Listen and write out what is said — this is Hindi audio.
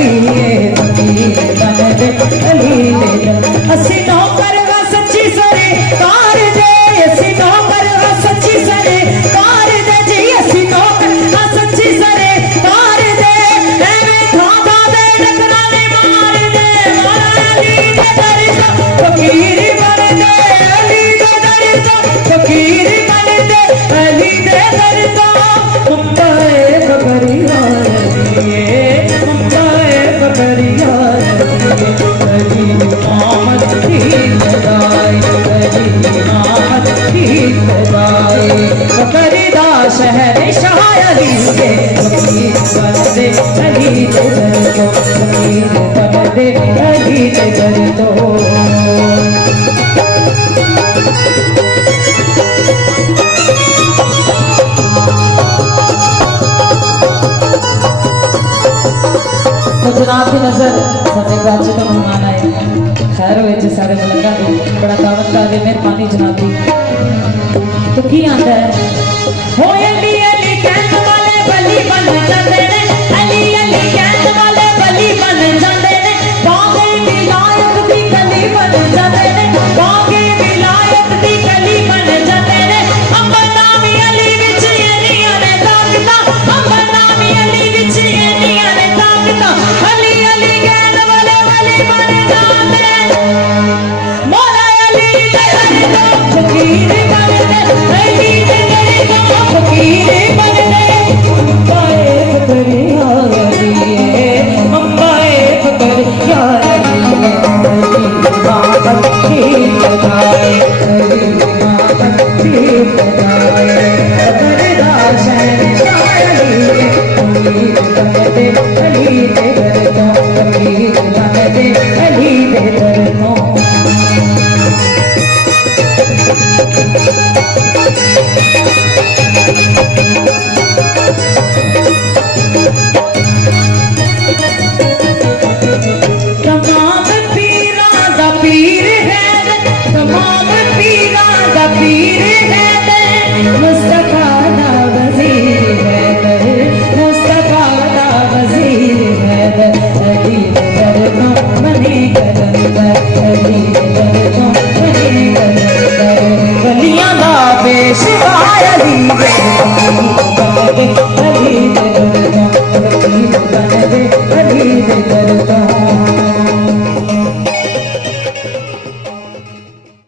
अली फकीर बन दे अली दे दर असी नौकर वा सच्ची सरकार दे असी नौकर वा सच्ची सरकार दे जी असी नौकर वा सच्ची सरकार दे एवें धागा दे डकराने मार दे मारा अली दे दर फकीर बन दे अली दे दर फकीर बन दे अली दे दर मुंबई खबरिया मुंबई खबरिया अली मोहम्मद की सदाई अली मोहम्मद की सदाई फरीदा शहर शाह अली के फकीर बन दे अली दे दर को फकीर बन दे अली दे दर को जनाब की नजर साडे गाजी तो मेहमान आए खैर हो जी सारे लगा दे बड़ा दावत का दे मेहरबानी जनाब दी तो की आंदा है हो अली अली कहत वाले बली बन जाते ने अली अली कहत वाले बली बन जाते ने बागे विलायत दी कली बन जाते ने बागे विलायत दी कली बन जाते ने अंबर नामी अली विच एनियां ने ताकता अंबर नामी अली विच एनियां ने ताकता अली अली कहत वाले बली बन जाते मौला अली दे फकीर बन दे अली दे फकीर बन दे अंबाए फकरिया अली अंबाए फकरिया अली बाबत की बधाई अली बाबत की बधाई फरीदा शहर अली फकीर बन दे अली दे दर को फकीर बन दे अली दे दर को तमाम पीरां दा पीर है तमाम पीरां दा पीर है मुस्तफा दा वजीर है मुस्तफा दा वजीर है अली दर को मने कलंदर अली दर को मने कलंदर वलियां दा पेशवा